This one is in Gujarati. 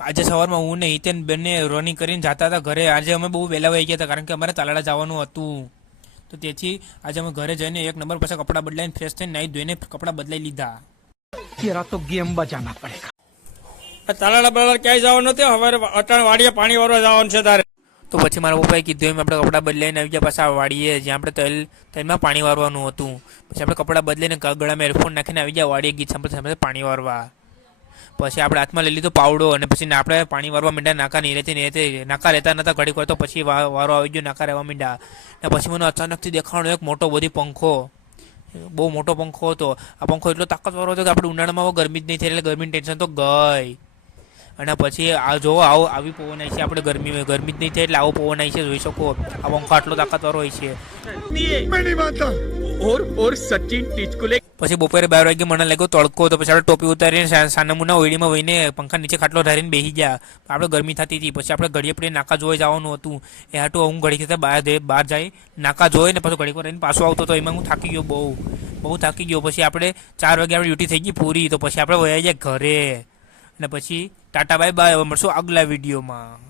આજે સવારમાં હું ને હિતેન બંને રનિંગ કરીને જતા હતા ઘરે. આજે અમે બહુ વહેલા વહી ગયા હતા કારણ કે અમારે તાલાળા જવાનું હતું. તો તેથી આજે અમે ઘરે જઈને એક નંબર પછી કપડાં બદલાઈને ફ્રેશ થઈને નાહી ધોઈને કપડાં બદલાઈ લીધા. तेरा तो गेम बजाना पड़ेगा। તાલાળા બાલાળા ક્યાંય જવાનું નથી, હવે અટાણ વાડીએ પાણી વાળવા જવાનું છે તારે. તો પછી મારા પપ્પાએ કીધું એમ આપણે કપડાં બદલાઈને આવી ગયા પાછા વાડીએ જ્યાં આપણે તેલમાં પાણી વારવાનું હતું. પછી આપણે કપડાં બદલીને ગળામાં એરફોન નાખીને આવી ગયા વાડીએ ગીત સાંભળતા પાણી વારવા. પછી આપણે હાથમાં લઈ લીધો પાવડો અને પછી આપણે પાણી વારવા માંડ્યા. નાકા નીરેથી નાકા રહેતા નતા ઘડીક વાર. તો પછી વારો આવી ગયો, નાકા રહેવા માંડ્યા. ને પછી મને અચાનકથી દેખાણો એક મોટો બધી પંખો, બહુ મોટો પંખો હતો. આ પંખો એટલો તાકાતવાળો હતો કે આપણે ઉનાળામાં ગરમી જ નહીં થઈ એટલે ગરમીની ટેન્શન તો ગઈ. અને પછી આ જો આવી પવન આવી છે, આપણે ગરમી જ નહીં થાય એટલે આવો પવન આવી છે, જોઈ શકો. આ પંખો આટલો તાકાતવાળો હોય છે. પછી બપોરે 12 વાગે મને લાગ્યો તડકો, તો પછી આપણે ટોપી ઉતારીને સાનામુના ઓયડીમાં વહીને પંખા નીચે ખાટલો ધારીને બેસી ગયા. આપણે ગરમી થતી હતી. પછી આપણે ઘડીએ પડીને નાકા જોઈ જવાનું હતું. એ હાટું હું ઘડી થતા બહાર જાય નાકા જોઈ ને પછી ઘડીક વાર રહીને પાછો આવતો હતો. એમાં હું થાકી ગયો, બહુ થાકી ગયો. પછી આપણે 4 વાગે આપણી ડ્યુટી થઈ ગઈ પૂરી. તો પછી આપણે વયા ગયા ઘરે. અને પછી ટાટા બાય બાય. હવે મળશું આગલા વિડીયોમાં.